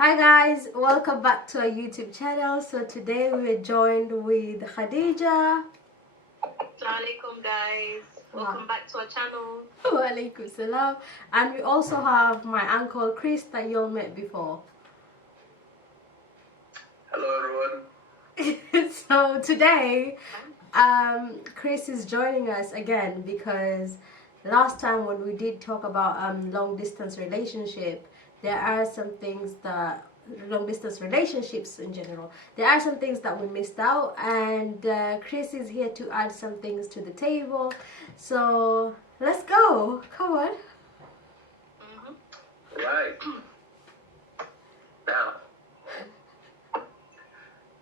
Hi guys, welcome back to our YouTube channel. So today we're joined with Khadija. Assalamualaikum guys. Welcome back to our channel. Walaikum salam. And we also have my uncle Chris that you all met before. Hello everyone. So today Chris is joining us again because last time when we did talk about long distance relationship, there are some things that long distance relationships in general, there are some things that we missed out, and Chris is here to add some things to the table. So let's go, come on. Right. Now,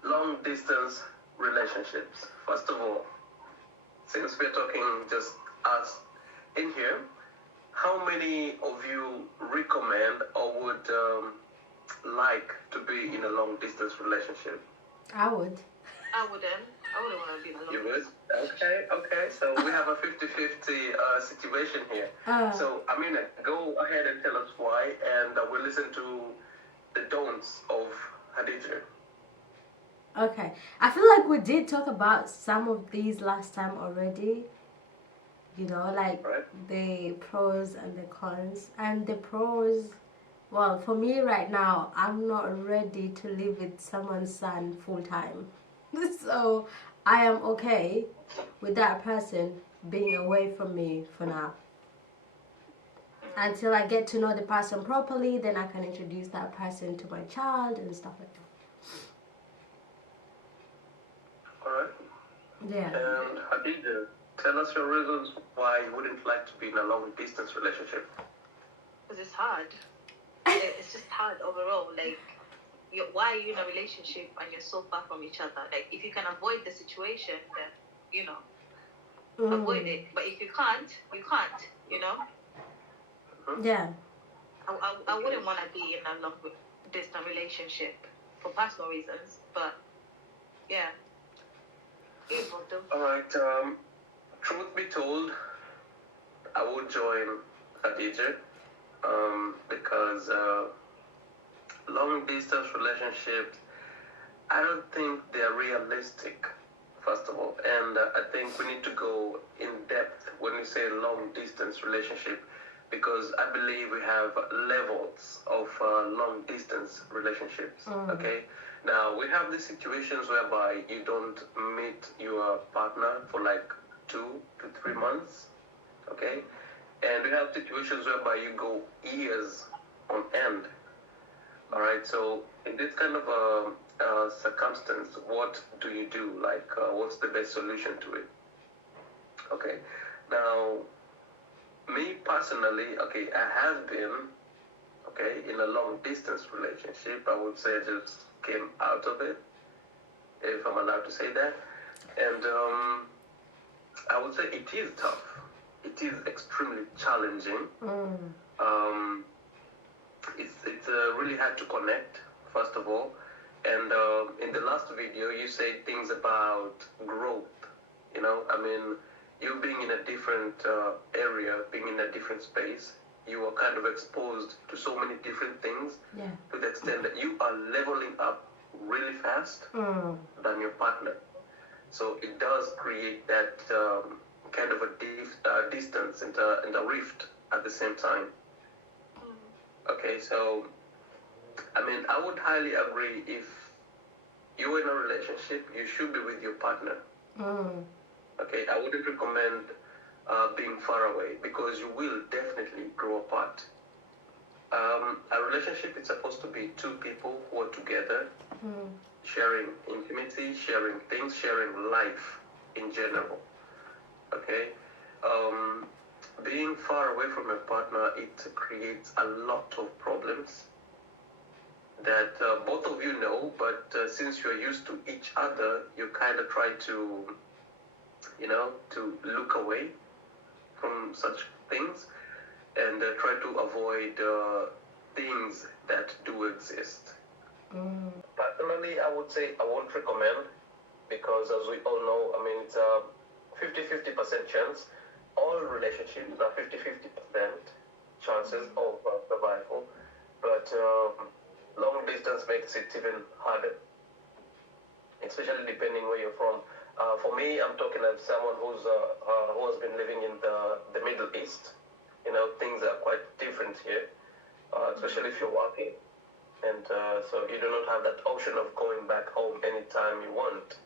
long distance relationships. First of all, since we're talking just us in here, how many of you recommend or would like to be in a long distance relationship? I would. I wouldn't want to be in a long You would? Okay. So we have a 50-50 situation here. So, Amina, go ahead and tell us why, and we'll listen to the don'ts of Hadija. Okay, I feel like we did talk about some of these last time already. You know, like the pros and the cons. And the pros, well, for me right now, I'm not ready to live with someone's son full time. So I am okay with that person being away from me for now. Until I get to know the person properly, then I can introduce that person to my child and stuff like that. Alright. Yeah. And Hadija, tell us your reasons why you wouldn't like to be in a long distance relationship. Because it's hard. It's just hard overall. Like, why are you in a relationship and you're so far from each other? Like, if you can avoid the situation, then, avoid it. But if you can't, you can't, Yeah. I wouldn't want to be in a long distance relationship for personal reasons, but yeah. Alright, truth be told, I would join Khadija because long distance relationships, I don't think they're realistic, first of all. And I think we need to go in depth when we say long distance relationship, because I believe we have levels of long distance relationships, okay? Now, we have these situations whereby you don't meet your partner for like 2 to 3 months, okay? And we have situations whereby you go years on end, all right? So in this kind of circumstance, what do you do? Like, what's the best solution to it? Okay, now, me personally, okay, I have been, okay, in a long distance relationship. I would say I just came out of it, if I'm allowed to say that. And I would say it is tough. It is extremely challenging. It's really hard to connect, first of all. And in the last video, you said things about growth. I mean, you being in a different area, being in a different space, you are kind of exposed to so many different things, to the extent that you are leveling up really fast than your partner. So it does create that kind of a distance and a rift at the same time. Okay, so I mean, I would highly agree, if you're in a relationship, you should be with your partner. Okay, I wouldn't recommend being far away, because you will definitely grow apart. A relationship is supposed to be two people who are together, sharing intimacy, sharing things, sharing life in general. Okay, being far away from your partner, it creates a lot of problems that both of you know, but since you're used to each other, you kind of try to to look away from such things and try to avoid things that do exist. Personally, I would say I won't recommend, because as we all know, I mean, it's a 50-50% chance. All relationships are 50-50% chances of survival, but long distance makes it even harder, especially depending where you're from. For me, I'm talking of someone who has been living in the Middle East. You know, things are quite different here, especially if you're working, and so you do not have that option of going back home anytime you want.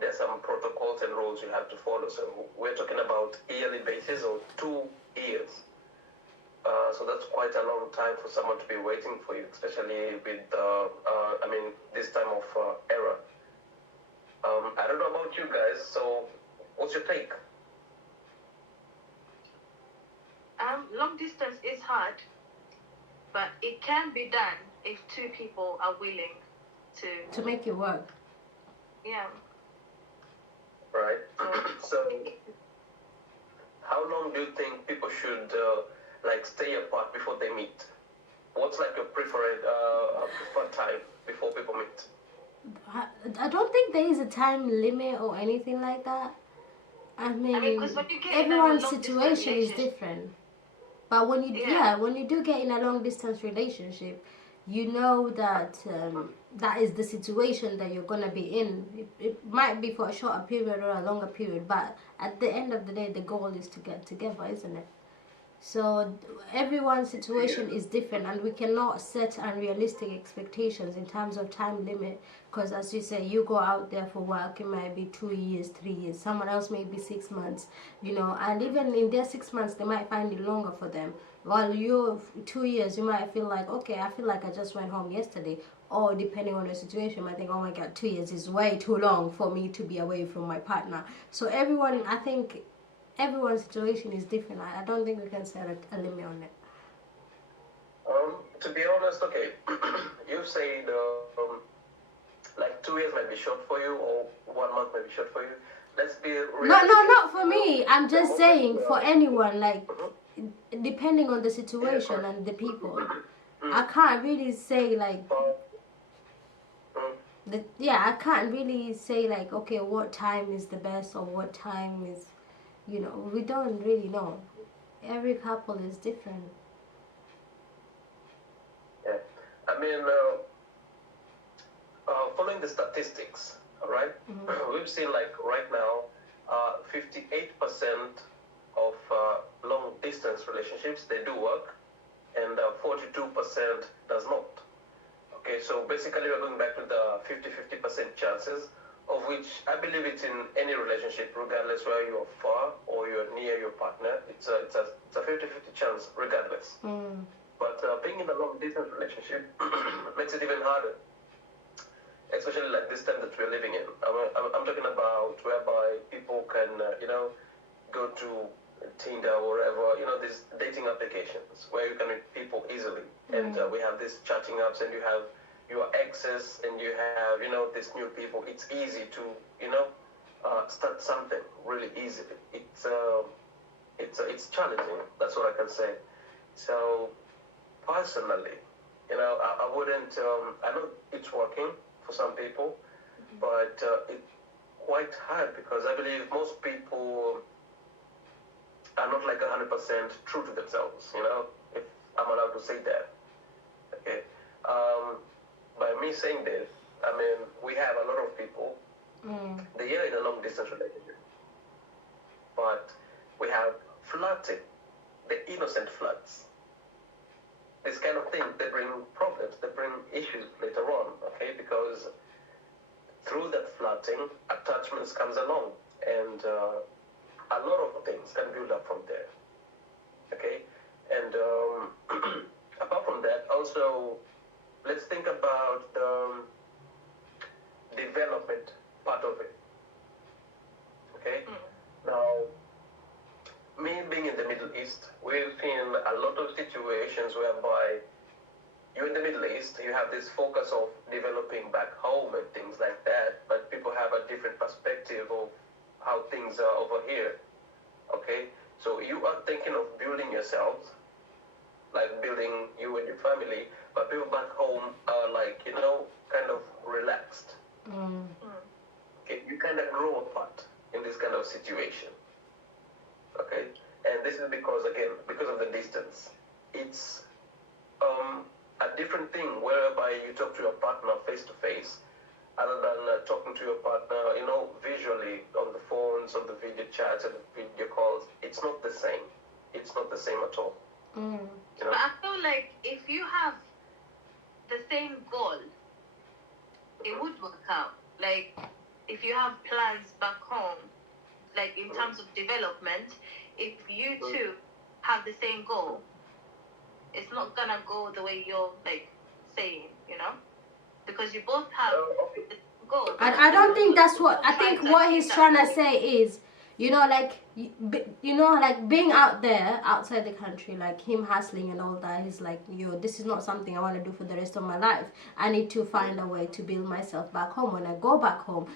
There's some protocols and rules you have to follow. So we're talking about yearly basis or 2 years. So that's quite a long time for someone to be waiting for you, especially with, this time of era. I don't know about you guys, so what's your take? Long distance is hard, but it can be done if two people are willing to make it work. Yeah. Right. So how long do you think people should stay apart before they meet? What's like your preferred time before people meet? I don't think there is a time limit or anything like that. I mean, 'cause when you get everyone's in a long situation is distance different. But when you do get in a long distance relationship, you know that that is the situation that you're gonna be in. It might be for a shorter period or a longer period, but at the end of the day, the goal is to get together, isn't it? So everyone's situation is different, and we cannot set unrealistic expectations in terms of time limit, because as you say, you go out there for work, it might be 2 years, 3 years, someone else may be 6 months, and even in their 6 months they might find it longer for them, while you 2 years you might feel like, okay, I feel like I just went home yesterday, or depending on the situation, you might think, oh my god, 2 years is way too long for me to be away from my partner. So I think everyone's situation is different. I don't think we can set a limit on it. To be honest, okay, you said 2 years might be short for you, or 1 month might be short for you. Let's be realistic. No, not for me. I'm just saying for anyone, depending on the situation and the people. I can't really say I can't really say okay, what time is the best or what time is, we don't really know. Every couple is different. Yeah, I mean, following the statistics, all right, we've seen right now, 58% of long distance relationships, they do work, and 42% does not. Okay, so basically we're going back to the 50% chances, of which I believe it's in any relationship, regardless where you're far or you're near your partner. It's a 50-50 chance regardless. But being in a long distance relationship makes it even harder, especially this time that we're living in. I'm talking about whereby people can go to Tinder or wherever, these dating applications where you can meet people easily. And we have these chatting apps, and you have your exes, and you have these new people. It's easy to start something really easily. It's challenging, that's what I can say. So personally, I wouldn't, I know it's working for some people, but it's quite hard, because I believe most people are not 100% true to themselves, if I'm allowed to say that. Okay. By me saying this, I mean, we have a lot of people, they are in a long distance relationship, but we have flirting, the innocent flirts. This kind of thing, they bring problems, they bring issues later on, okay? Because through that flirting, attachments comes along, and a lot of things can build up from there, okay? And apart from that, also, let's think about the development part of it, okay? Now, me being in the Middle East, we've seen a lot of situations whereby you're in the Middle East, you have this focus of developing back home and things like that, but people have a different perspective of how things are over here, okay? So you are thinking of building yourselves, building you and your family, but people back home are kind of relaxed. Okay, you kind of grow apart in this kind of situation. Okay, and this is because of the distance. It's a different thing whereby you talk to your partner face to face, other than talking to your partner, visually on the phones, on the video chats, and the video calls. It's not the same. It's not the same at all. But I feel like if you have the same goal, it would work out. Like, if you have plans back home, like in terms of development, if you two have the same goal, it's not gonna go the way you're like saying, because you both have the goal. I don't think that's what I think. What he's trying to say is, like being out there outside the country, like him hustling and all that. He's like, this is not something I want to do for the rest of my life. I need to find a way to build myself back home when I go back home,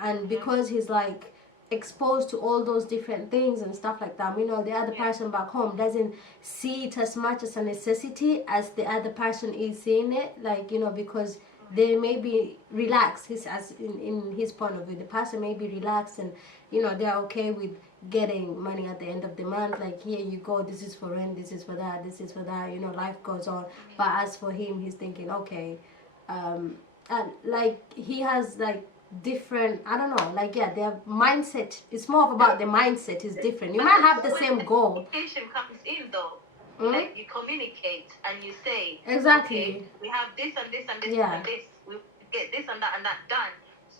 and because he's like exposed to all those different things and stuff like that, the other person back home doesn't see it as much as a necessity as the other person is seeing it, like, because they may be relaxed. In his point of view, the person may be relaxed and they're okay with getting money at the end of the month, like, here you go, this is for rent, this is for that, this is for that, life goes on. But as for him, he's thinking, okay, and like he has like different, I don't know, like, their mindset, it's more about the mindset is different. You might have the same goal. Communication comes in though. Like, you communicate and you say, exactly, okay, we have this and this and this and this, we get this and that done.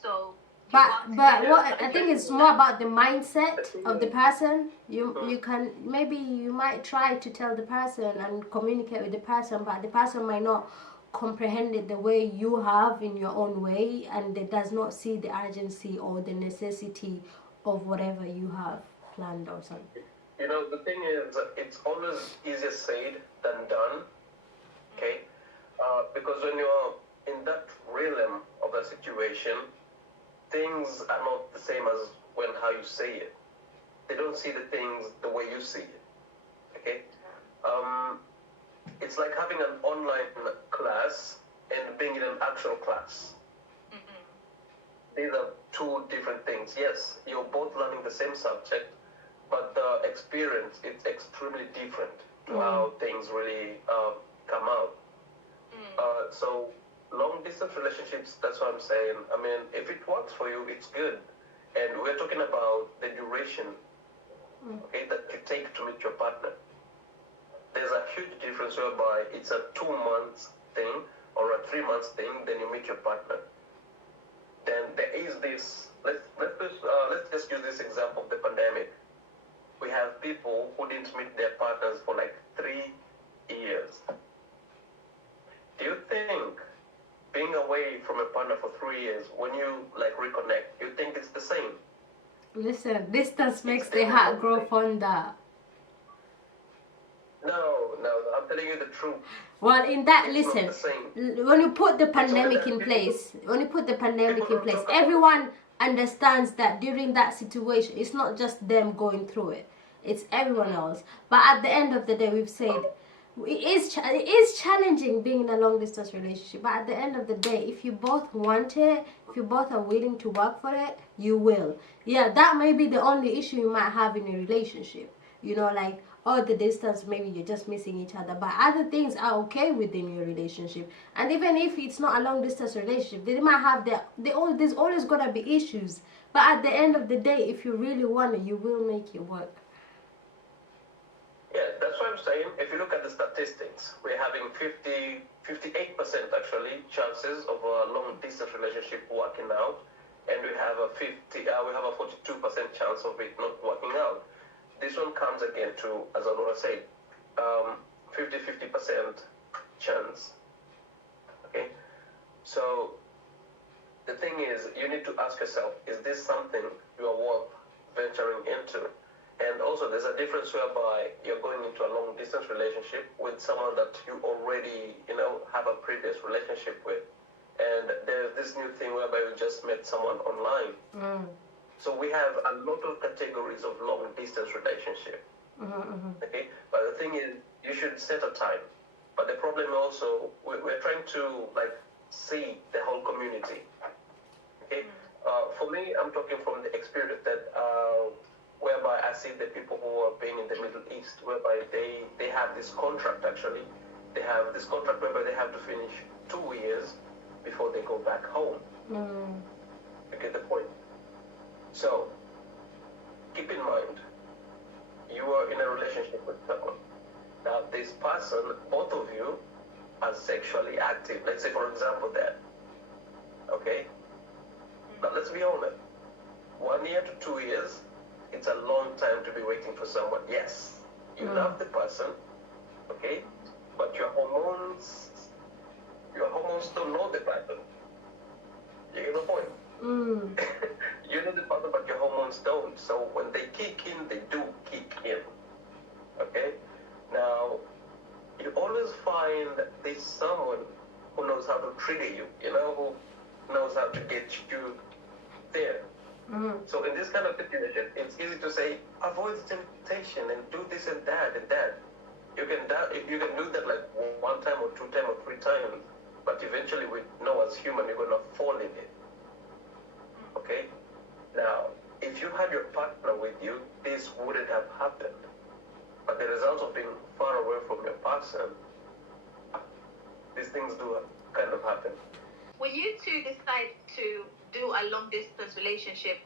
So but what I think it's more about the mindset of the person. You can, maybe you might try to tell the person and communicate with the person, but the person might not comprehend it the way you have in your own way, and they does not see the urgency or the necessity of whatever you have planned or something. The thing is, it's always easier said than done, okay? Because when you're in that realm of a situation, things are not the same as how you say it. They don't see the things the way you see it, okay? It's like having an online class and being in an actual class. These are two different things. Yes, you're both learning the same subject, but the experience is extremely different to how things really come out. So long distance relationships, that's what I'm saying. I mean, if it works for you, it's good. And we're talking about the duration, okay, that you take to meet your partner. There's a huge difference whereby it's a 2 months thing or a 3 months thing, then you meet your partner. Then there is this, let's just use this example of the pandemic. We have people who didn't meet their partners for like 3 years. Do you think being away from a partner for 3 years, when you like reconnect, you think it's the same? Listen, distance makes the heart grow fonder. No, I'm telling you the truth. Well, in that, listen, when you put the pandemic in place, everyone understands that during that situation, it's not just them going through it, it's everyone else. But at the end of the day, we've said, it is challenging being in a long distance relationship, but at the end of the day, if you both want it, if you both are willing to work for it, you will. Yeah, that may be the only issue you might have in a relationship, like, the distance, maybe you're just missing each other, but other things are okay within your relationship. And even if it's not a long distance relationship, they might have there's always gonna be issues, but at the end of the day, if you really want it, you will make it work. Yeah, that's what I'm saying. If you look at the statistics, we're having 58% actually chances of a long distance relationship working out, and we have a 42% chance of it not working out. This one comes again to, as Alora said, 50% chance. Okay, so the thing is, you need to ask yourself: is this something you are worth venturing into? And also, there's a difference whereby you're going into a long-distance relationship with someone that you already, have a previous relationship with. And there's this new thing whereby you just met someone online. So we have a lot of categories of long-distance relationship. Okay? But the thing is, you should set a time. But the problem also, we're trying to, see the whole community. Okay? For me, I'm talking from the experience that... whereby I see the people who are being in the Middle East, whereby they have this contract actually, they have this contract whereby they have to finish 2 years before they go back home. You get the point? So, keep in mind, you are in a relationship with someone. Now, this person, both of you, are sexually active. Let's say, for example, that. Okay? Now, let's be honest. 1 year to 2 years, it's a long time to be waiting for someone. Yes, you love the person, okay? But your hormones don't know the person. You get the point? You know the person, but your hormones don't. So when they kick in, they do kick in. Okay? Now, you always find there's someone who knows how to trigger you, who knows how to get you there. So in this kind of situation, it's easy to say, avoid the temptation and do this and that and that. You can do that like 1 time or 2 times or 3 times, but eventually we know as human you're gonna fall in it. Okay? Now, if you had your partner with you, this wouldn't have happened. But the result of being far away from your person, these things do kind of happen. When you two decide to do a long distance relationship,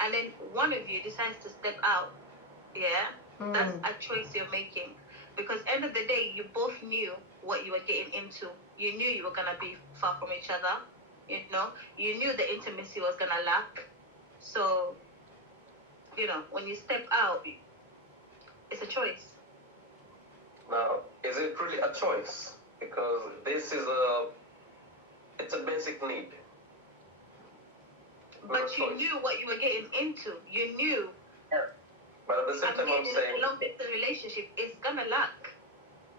and then one of you decides to step out, that's a choice you're making. Because end of the day, you both knew what you were getting into. You knew you were gonna be far from each other. You knew the intimacy was gonna lack. So, when you step out, it's a choice. Now, is it really a choice? Because this is it's a basic need. But you knew what you were getting into. You knew. Yeah. But at the same time, I'm saying, a long distance relationship is gonna lack.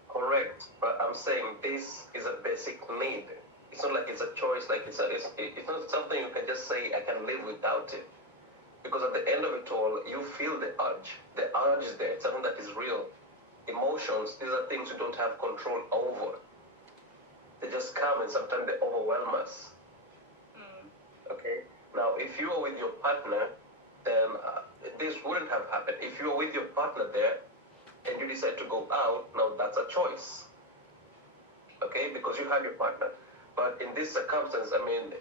Correct. But I'm saying this is a basic need. It's not like it's a choice. Like it's not something you can just say I can live without it. Because at the end of it all, you feel the urge. The urge is there. It's something that is real. Emotions, these are things you don't have control over. They just come and sometimes they overwhelm us. Okay? Now, if you are with your partner, then this wouldn't have happened. If you are with your partner there and you decide to go out, now that's a choice. Okay? Because you have your partner. But in this circumstance, I mean,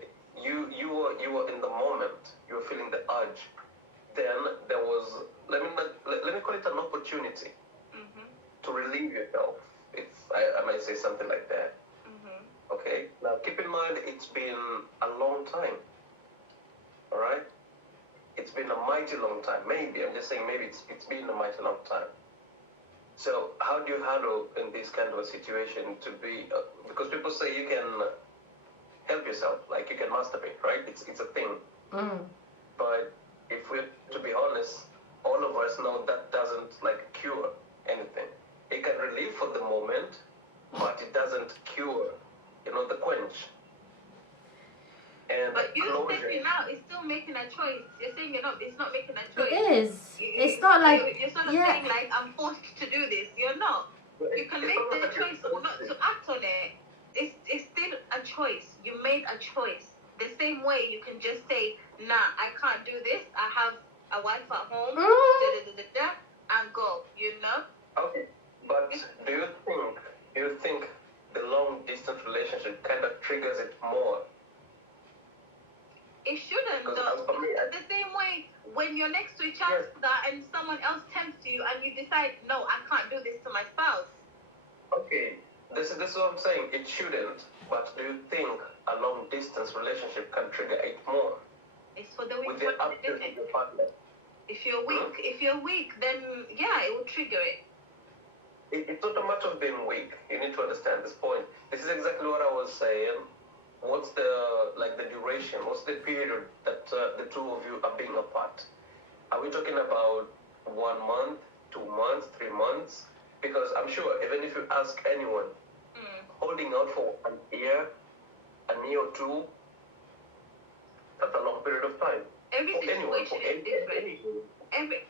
you were in the moment. You were feeling the urge. Then there was, let me call it an opportunity to relieve yourself, if I might say something like that. Okay? Now, keep in mind, it's been a long time. All right? It's been a mighty long time. Maybe, I'm just saying maybe it's been a mighty long time. So how do you handle in this kind of a situation to be, because people say you can help yourself, like you can masturbate, right? It's a thing. But if we're to be honest, all of us know that doesn't like cure anything. It can relieve for the moment, but it doesn't cure, the quench. And but you stepping out is still making a choice. You're saying it's not making a choice. It is. It's not like you're sort of saying like I'm forced to do this. You're not. You can make the choice or not to act on it. It's still a choice. You made a choice. The same way you can just say, nah, I can't do this. I have a wife at home, and go. Okay, but do you think the long distance relationship kind of triggers it more? It shouldn't, though. The same way when you're next to each other and someone else tempts you and you decide, no, I can't do this to my spouse. Okay, this is what I'm saying. It shouldn't. But do you think a long distance relationship can trigger it more? It's for the weak. With the absence of your partner. If you're weak, then it will trigger it. It's not a matter of being weak. You need to understand this point. This is exactly what I was saying. What's the duration? What's the period that the two of you are being apart? Are we talking about 1 month, 2 months, 3 months? Because I'm sure even if you ask anyone, holding out for a year or two, that's a long period of time. Every situation is different.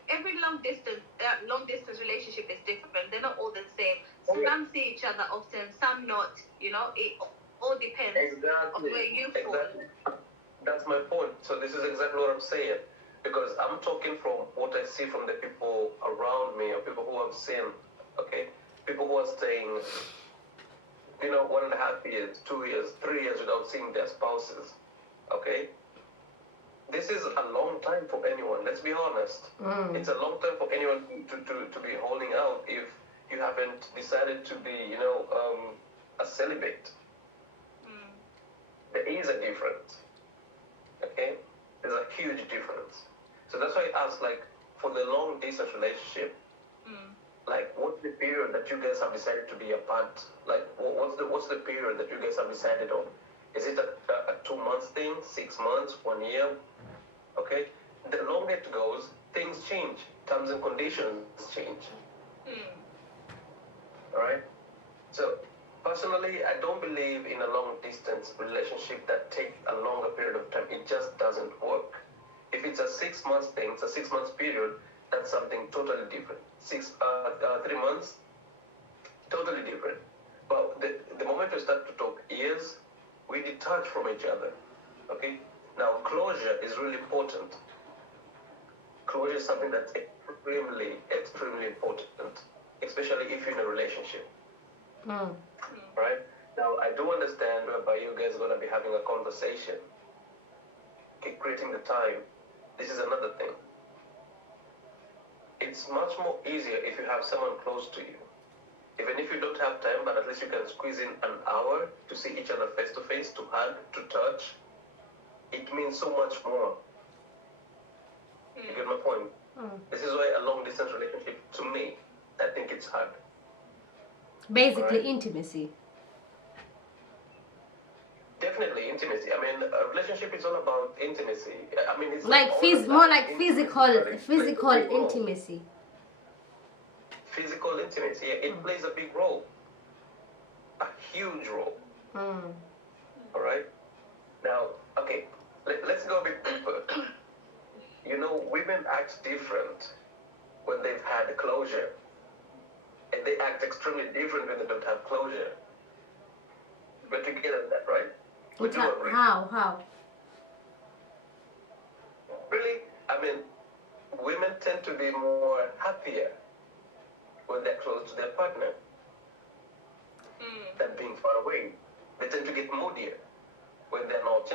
Every long distance relationship is different. They're not all the same. Some see each other often, some not. It all depends on where you fall. That's my point. So this is exactly what I'm saying. Because I'm talking from what I see from the people around me or people who have seen, okay? People who are staying 1.5 years, 2 years, 3 years without seeing their spouses. Okay? This is a long time for anyone, let's be honest. It's a long time for anyone to be holding out if you haven't decided to be, a celibate. There is a difference. Okay? There's a huge difference. So that's why I asked, like, for the long distance relationship, like, what's the period that you guys have decided to be apart? Like, what's the period that you guys have decided on? Is it a 2 month thing, 6 months, 1 year? Okay? The longer it goes, things change. Terms and conditions change. Alright? So, personally, I don't believe in a long distance relationship that takes a longer period of time. It just doesn't work. If it's a 6 months thing, it's a 6 months period, that's something totally different. 3 months, totally different. But the moment we start to talk years, we detach from each other. Okay? Now, closure is really important. Closure is something that's extremely, extremely important, especially if you're in a relationship. Right? Now, I do understand whereby you guys are going to be having a conversation, creating the time. This is another thing. It's much more easier if you have someone close to you. Even if you don't have time, but at least you can squeeze in an hour to see each other face to face, to hug, to touch. It means so much more. You get my point? This is why a long distance relationship, to me, I think it's hard. Basically, intimacy. Definitely intimacy. I mean, a relationship is all about intimacy. I mean, it's Like more like physical intimacy. Physical intimacy. Yeah, it plays a big role. A huge role. All right. Now, okay, let's go a bit deeper. Women act different when they've had closure, and they act extremely different when they don't have closure. We're together on that, right? Would you agree? How? Really, I mean, women tend to be more happier when they're close to their partner than being far away. They tend to get moodier when they're not,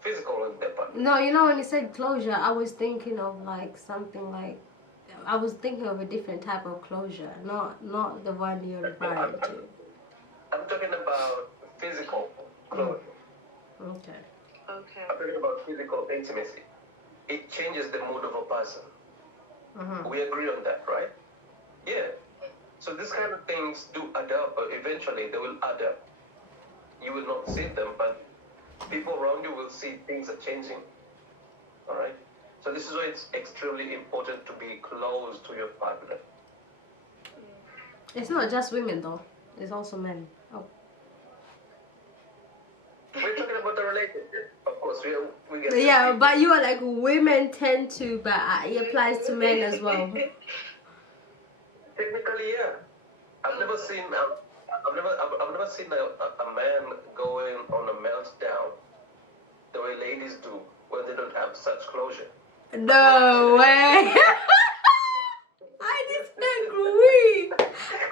physical with their partner. No, when you said closure, I was thinking of like something like, I was thinking of a different type of closure, not the one you're referring to. I'm talking about physical closure. Okay. I'm talking about physical intimacy. It changes the mood of a person. We agree on that, right? Yeah. So these kind of things do add up, but eventually they will add up. You will not see them, but people around you will see things are changing. All right? So this is why it's extremely important to be close to your partner. It's not just women though. It's also men. Oh. We're talking about the relationship. Of course, we get. Yeah, but you are like women tend to, but it applies to men as well. Technically, yeah. I've never seen a man going on a meltdown the way ladies do when they don't have such closure. No way. I disagree.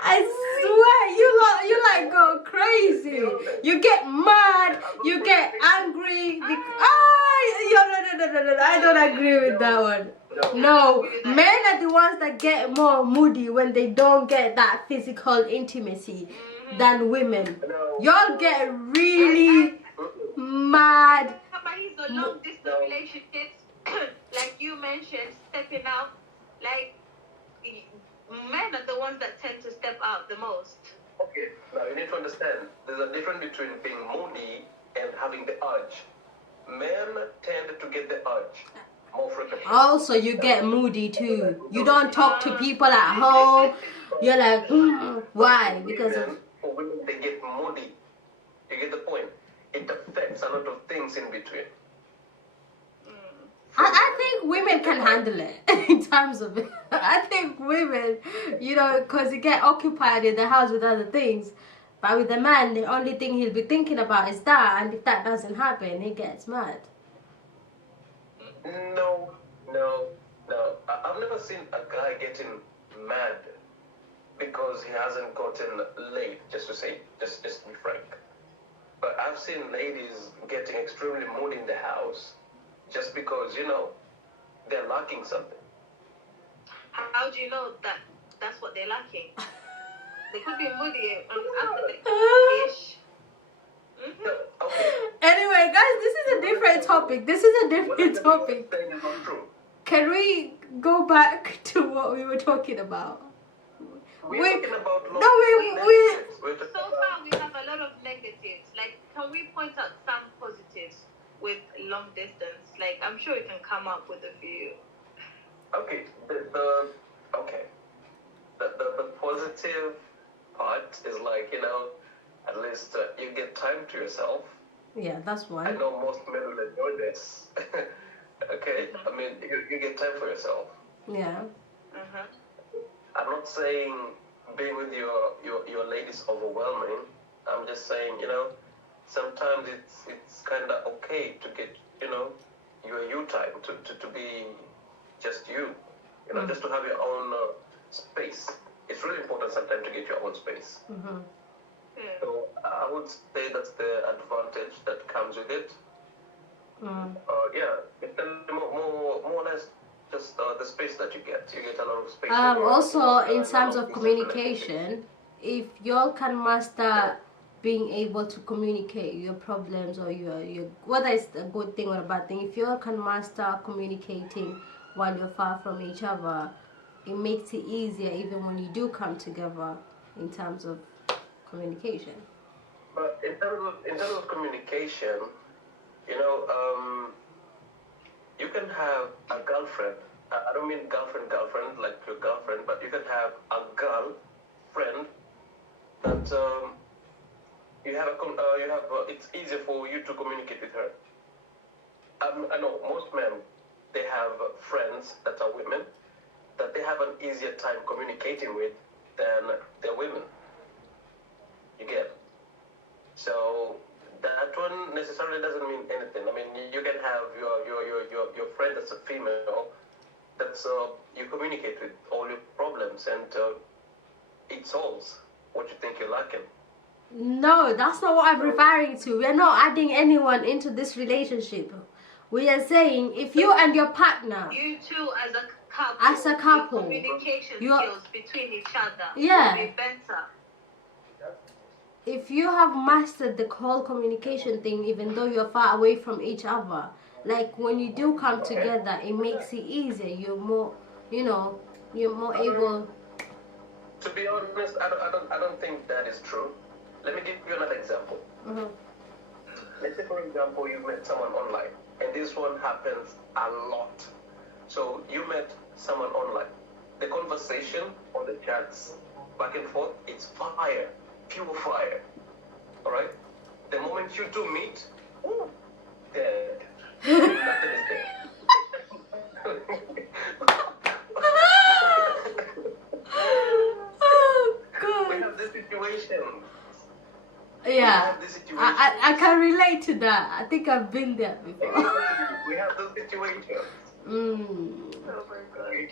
I swear, you like go crazy. You get mad. You get angry. No. I don't agree with that one. No, men are the ones that get more moody when they don't get that physical intimacy than women. Y'all get really mad. But he's a long distance relationships, like you mentioned, stepping out. Like, men are the ones that tend to step out the most. Okay, now you need to understand, there's a difference between being moody and having the urge. Men tend to get the urge more frequently. Also, you get moody too. You don't talk to people at home. You're like, why? Because for women, they get moody. You get the point? It affects a lot of things in between. I think women can handle it in terms of it. I think women, because you get occupied in the house with other things. But with a man, the only thing he'll be thinking about is that. And if that doesn't happen, he gets mad. No. I've never seen a guy getting mad because he hasn't gotten laid, just to be frank. But I've seen ladies getting extremely moody in the house just because, they're lacking something. How do you know that that's what they're lacking? They could be moody after the ish. No, okay. Anyway, guys, this is a different topic. This is a different topic. Saying is not true. Can we go back to what we were talking about? We're talking about no, we So far, we have a lot of negatives. Like, can we point out some positives with long distance? Like, I'm sure you can come up with a few. Okay, the positive part is like, at least you get time to yourself. Yeah, that's I one. know most men will enjoy this. Okay, I mean, you get time for yourself. Yeah. Uh-huh. I'm not saying being with your lady is overwhelming. I'm just saying, sometimes it's kind of okay to get, your you time to be just you, just to have your own space. It's really important sometimes to get your own space. Mm-hmm. Yeah. So I would say that's the advantage that comes with it. Mm. Yeah, it's more or less just the space that you get. You get a lot of space. in your- Also, in your terms of long-distance communication, if y'all can master being able to communicate your problems or your whether it's a good thing or a bad thing, if y'all can master communicating while you're far from each other, it makes it easier even when you do come together in terms of communication. But in terms of communication, you can have a girlfriend. I don't mean girlfriend like your girlfriend, but you can have a girl friend that it's easier for you to communicate with her. I know most men, they have friends that are women that they have an easier time communicating with than their women. You get? So that one necessarily doesn't mean anything. I mean, you can have your friend that's a female that's you communicate with all your problems and it solves what you think you're lacking. No, that's not what I'm referring to. We're not adding anyone into this relationship. We are saying if you and your partner, You two as a couple, couple, your communication you are- skills between each other Yeah. will be better. if you have mastered the whole communication thing, even though you're far away from each other, like when you do come together, it makes it easier. You're more, you're more able. To be honest, I don't think that is true. Let me give you another example. Mhm. Let's say, for example, you met someone online, and this one happens a lot. So you met someone online. The conversation on the chats, back and forth, it's fire, pure fire. All right. The moment you two meet, dead. Nothing is there. Oh We God. have this situation. Yeah, this situation. I can relate to that. I think I've been there before. We have those situations. Mm. Oh my god.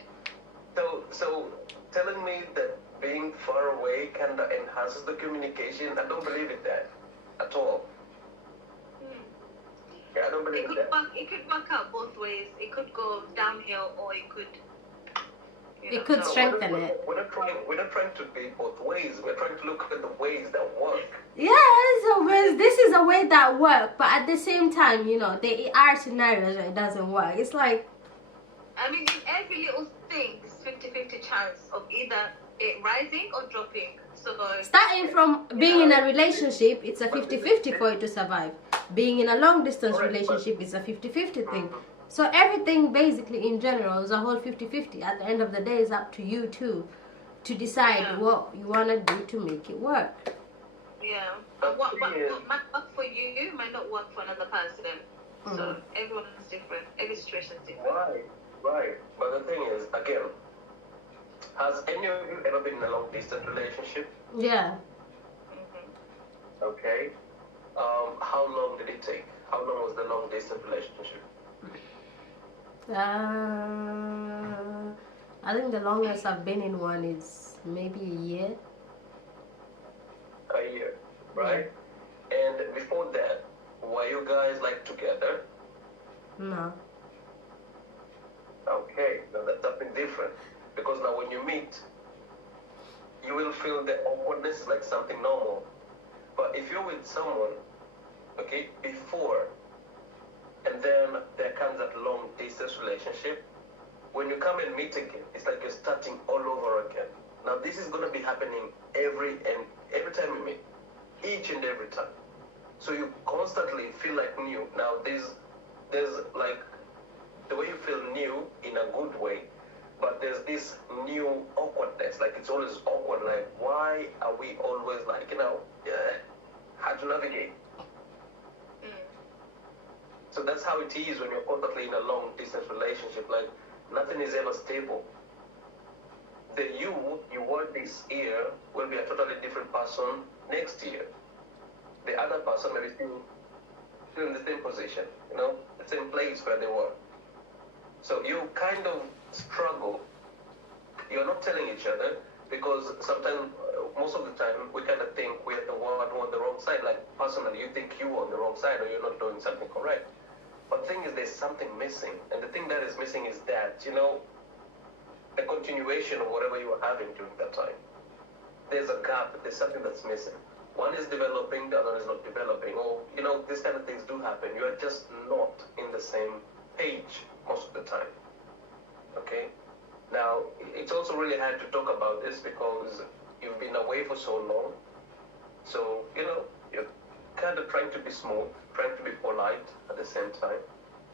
So telling me that being far away kind of enhances the communication, I don't believe in that at all. Yeah, I don't believe in that. It could work out both ways. It could go downhill or it could. It could strengthen it. We're not trying to be both ways. We're trying to look at the ways that work. Yeah, so this is a way that works, but at the same time, there are scenarios where it doesn't work. It's like, I mean, in every little thing, there's 50-50 chance of either it rising or dropping. So starting from being in a relationship, it's a 50-50 for it to survive. Being in a long distance relationship is a 50-50 thing. So everything basically in general is a whole 50-50. At the end of the day, it's up to you too to decide what you want to do to make it work. Yeah. But what might work for you might not work for another person. So everyone is different. Every situation is different. Right. But the thing is, again, has any of you ever been in a long distance relationship? Yeah. Okay. How long did it take? How long was the long distance relationship? I think the longest I've been in one is maybe a year. A year, right? And before that, were you guys like together? No. Okay, now that's something different. Because now when you meet, you will feel the awkwardness is like something normal. But if you're with someone, okay, before, and then there comes that long distance relationship, when you come and meet again, it's like you're starting all over again. Now this is gonna be happening every time you meet, each and every time. So you constantly feel like new. Now there's like the way you feel new in a good way, but there's this new awkwardness. Like it's always awkward. Like why are we always like how to navigate? So that's how it is when you're constantly in a long distance relationship. Like nothing is ever stable. The you were this year will be a totally different person next year. The other person may be still in the same position, the same place where they were. So you kind of struggle. You're not telling each other because sometimes, most of the time, we kind of think we're the one on the wrong side. Like personally, you think you're on the wrong side or you're not doing something correct. But the thing is, there's something missing. And the thing that is missing is that, a continuation of whatever you were having during that time. There's a gap, there's something that's missing. One is developing, the other is not developing. Or, these kind of things do happen. You are just not in the same page most of the time. Okay? Now, it's also really hard to talk about this because you've been away for so long. So, you're kind of trying to be smooth, trying to be polite at the same time.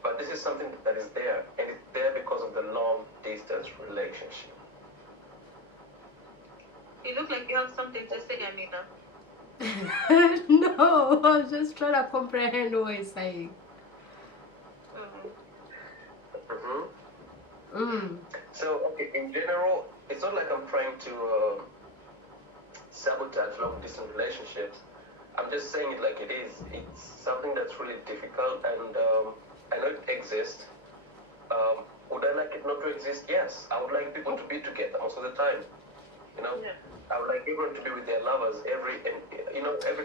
But this is something that is there, and it's there because of the long distance relationship. You look like you have something to say, Amina. No, I'm just trying to comprehend what he's saying. So, okay, in general, it's not like I'm trying to sabotage long distance relationships. I'm just saying it like it is. It's something that's really difficult, and I know it exists. Would I like it not to exist? Yes. I would like people to be together most of the time. Yeah. I would like everyone to be with their lovers every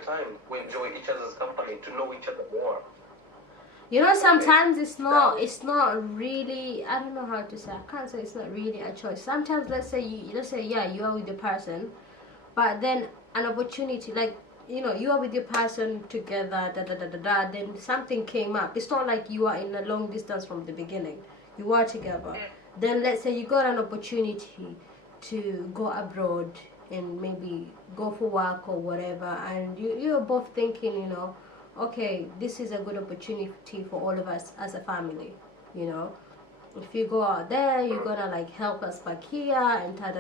time we enjoy each other's company, to know each other more. Sometimes it's not really, I don't know how to say, I can't say it's not really a choice. Sometimes let's say you are with the person, but then an opportunity, like you are with your person together, then something came up. It's not like you are in a long distance from the beginning. You are together. Yeah. Then let's say you got an opportunity to go abroad and maybe go for work or whatever, and you're both thinking, okay, this is a good opportunity for all of us as a family. If you go out there, you're gonna like help us back here and and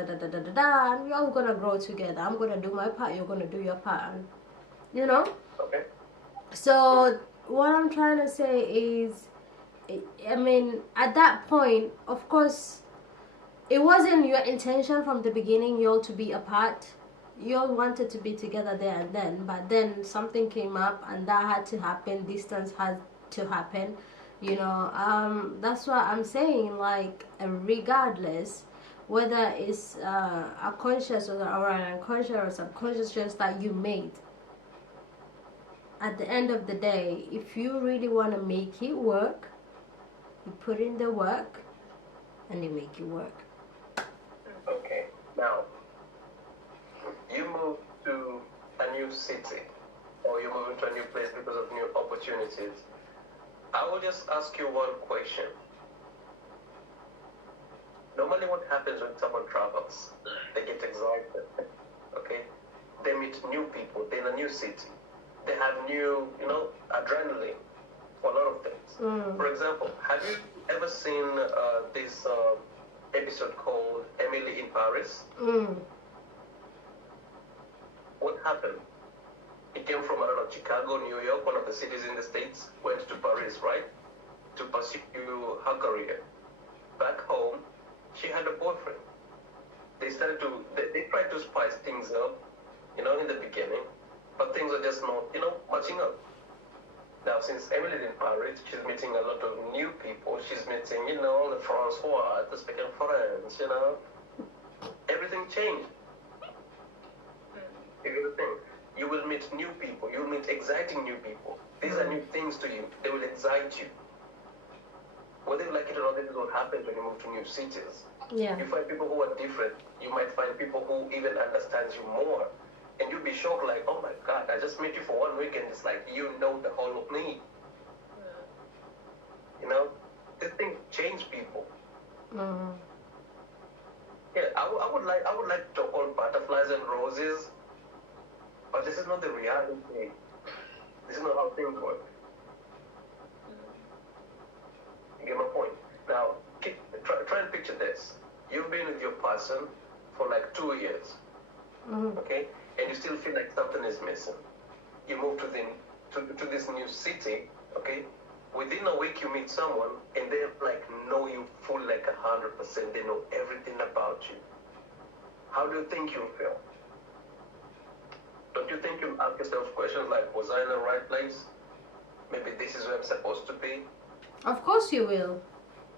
we're all gonna grow together. I'm gonna do my part, you're gonna do your part, Okay. So what I'm trying to say is, I mean, at that point, of course, it wasn't your intention from the beginning you all to be apart. You all wanted to be together there and then, but then something came up and that had to happen. Distance had to happen. That's what I'm saying. Like, regardless, whether it's a conscious or an unconscious or subconscious choice that you made, at the end of the day, if you really want to make it work, you put in the work and you make it work. Okay. Now, you move to a new city, or you move into a new place because of new opportunities. I will just ask you one question. Normally what happens when someone travels, they get excited, okay? They meet new people, they're in a new city. They have new, adrenaline for a lot of things. For example, have you ever seen this episode called Emily in Paris? What happened? It came from, I don't know, Chicago, New York, one of the cities in the States, went to Paris, right? To pursue her career. Back home, she had a boyfriend. They tried to spice things up, in the beginning, but things are just not, matching up. Now, since Emily's in Paris, she's meeting a lot of new people. She's meeting, the Francois, the speaking French, everything changed. You get the thing? You will meet new people. You will meet exciting new people. These are new things to you. They will excite you. Whether you like it or not, this is what happens when you move to new cities. Yeah. You find people who are different. You might find people who even understand you more. And you'll be shocked like, oh my God, I just met you for 1 week and it's like, you know the whole of me. You know, this thing change people. Mm. Yeah, I would like to call butterflies and roses, but this is not the reality. This is not how things work. You get my point? Now, try and picture this. You've been with your person for like 2 years, okay? And you still feel like something is missing. You move to this new city, okay? Within a week you meet someone and they like know you full like 100%. They know everything about you. How do you think you'll feel? Don't you think you'll ask yourself questions like, was I in the right place? Maybe this is where I'm supposed to be? Of course you will.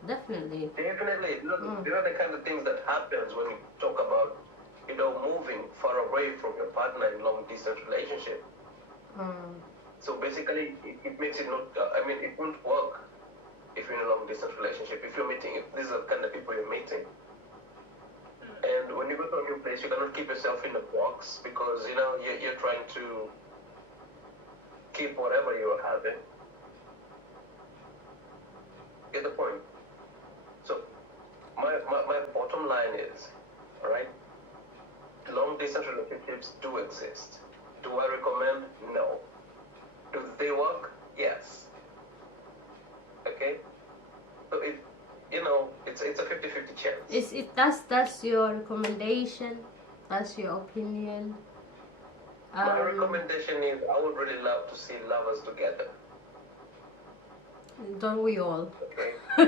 Definitely. Definitely. These are the kind of things that happens when you talk about, you know, moving far away from your partner in long distance relationship. So basically, it makes it not, it won't work if you're in a long distance relationship. If these are the kind of people you're meeting. And when you go to a new place, you cannot keep yourself in a box because, you know, you're trying to keep whatever you're having. Get the point? So, my bottom line is, all right, long distance relationships do exist. Do I recommend? No. Do they work? Yes. Okay? So it's a 50-50 chance. That's your recommendation. That's your opinion. My recommendation is I would really love to see lovers together. Don't we all? Okay. I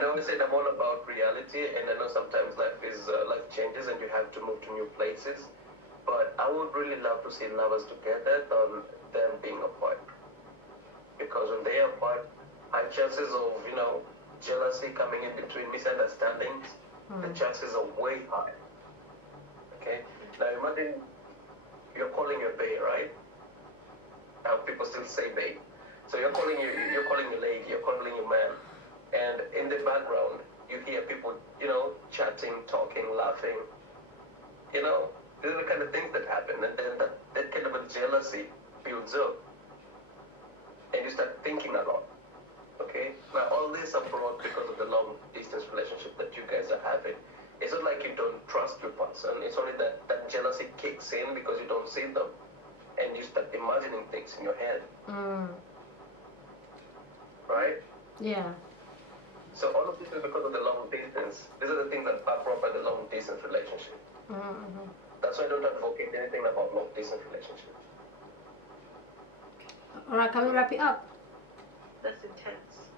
know I said I'm all about reality, and I know sometimes life changes and you have to move to new places. But I would really love to see lovers together than them being apart. Because when they are apart, high chances of, you know, jealousy coming in between, misunderstandings, the chances are way high. Okay? Now imagine you're calling your bae, right? Now people still say bae. So you're calling your lady, you're calling your man, and in the background you hear people, you know, chatting, talking, laughing. You know, these are the kind of things that happen, and then that kind of a jealousy builds up, and you start thinking a lot. Okay? Now all this are brought because of the long distance relationship that you guys are having. It's not like you don't trust your person. It's only that jealousy kicks in because you don't see them, and you start imagining things in your head. Right? Yeah. So all of this is because of the long distance. These are the things that are brought by the long distance relationship. That's why I don't advocate anything about long distance relationship. Alright, can we wrap it up? That's intense.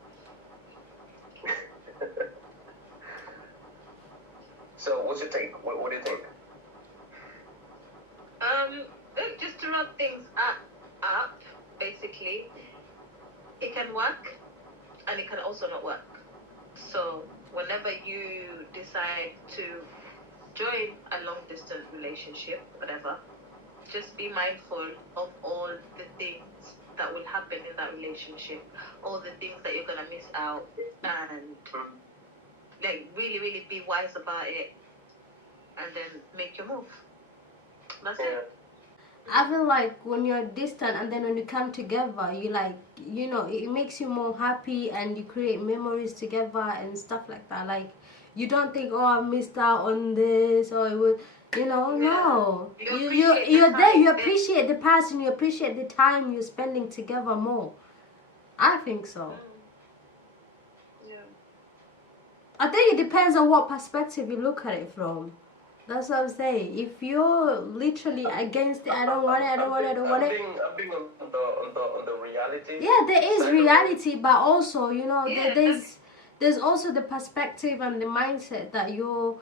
So what's your take? What do you think? Just to wrap things up, basically, it can work and it can also not work. So whenever you decide to join a long distance relationship, whatever, just be mindful of all the things that will happen in that relationship, all the things that you're gonna miss out, and like really be wise about it, and then make your move. That's it. I feel like when you're distant and then when you come together, you like, you know, it makes you more happy and you create memories together and stuff like that. Like, you don't think, oh, I missed out on this, or it would, you know, no. You're there, you appreciate the past and you appreciate the time you're spending together more. I think so. Yeah. I think it depends on what perspective you look at it from. That's what I'm saying. If you're literally against it, I don't want it. I'm being on the reality. Yeah, there is reality, but also, you know, there's also the perspective and the mindset that you're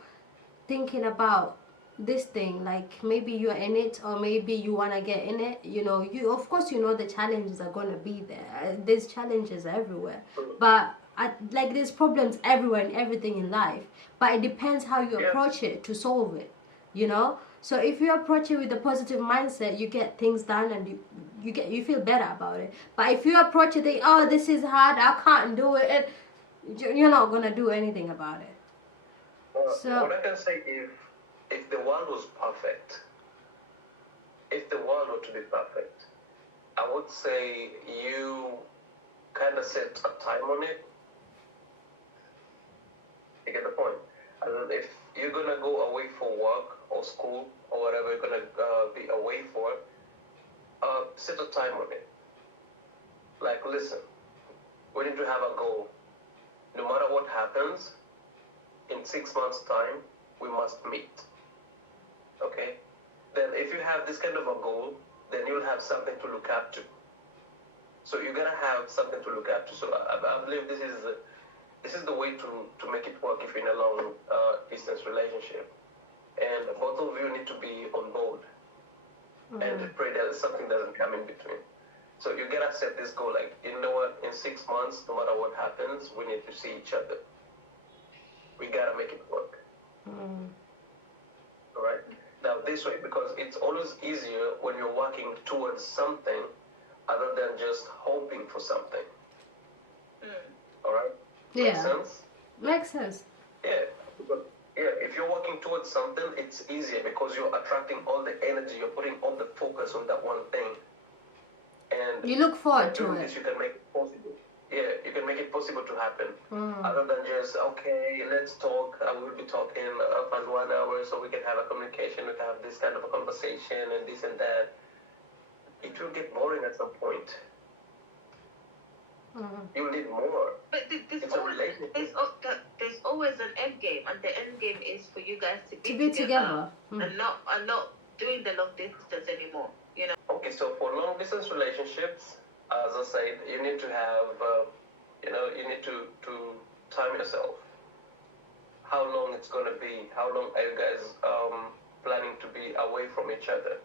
thinking about this thing. Like, maybe you're in it, or maybe you want to get in it. You know, of course you know the challenges are going to be there. There's challenges everywhere, but like there's problems everywhere and everything in life, but it depends how you approach it to solve it, you know. So if you approach it with a positive mindset, you get things done and you feel better about it. But if you approach it, oh, this is hard, I can't do it, you're not gonna do anything about it. So what I can say, if the world was perfect, if the world were to be perfect, I would say you kind of set a time on it. You get the point? And if you're gonna go away for work or school or whatever you're gonna be away for, set a time on it. Like, listen, we need to have a goal. No matter what happens, in 6 months' time, we must meet. Okay? Then if you have this kind of a goal, then you'll have something to look up to. So you're gonna have something to look up to. So I believe this is the way to make it work if you're in a long distance relationship. And both of you need to be on board and pray that something doesn't come in between. So you gotta set this goal, like, you know what, in 6 months, no matter what happens, we need to see each other. We gotta make it work. All right? Now this way, because it's always easier when you're working towards something other than just hoping for something. All right? yeah, Make sense? makes sense. Yeah. If you're working towards something, it's easier because you're attracting all the energy, you're putting all the focus on that one thing. And You look forward to doing it. this, you can make it possible. Yeah, you can make it possible to happen. Other than just, okay, let's talk. I will be talking for 1 hour so we can have a communication, we can have this kind of a conversation and this and that. It will get boring at some point. You'll need more. But there's always an end game, and the end game is for you guys to be together. and not doing the long distance anymore. You know. Okay, so for long distance relationships, as I said, you need to have, you need to time yourself. How long it's going to be? How long are you guys planning to be away from each other?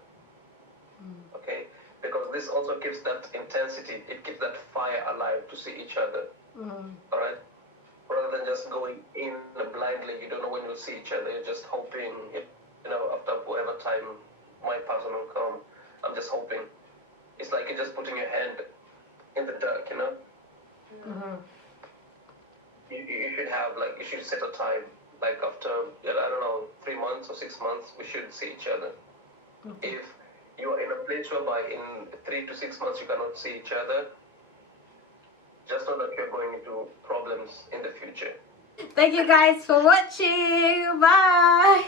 Okay, because this also keeps that intensity, it keeps that fire alive to see each other. All right, rather than just going in blindly, you don't know when you'll see each other. You're just hoping, after whatever time my person will come, I'm just hoping. It's like you're just putting your hand in the dark, You should have, you should set a time, after, I don't know, 3 months or 6 months, we should see each other. If you are in a place whereby in 3 to 6 months you cannot see each other, just know that you're going into problems in the future. Thank you guys for watching. Bye.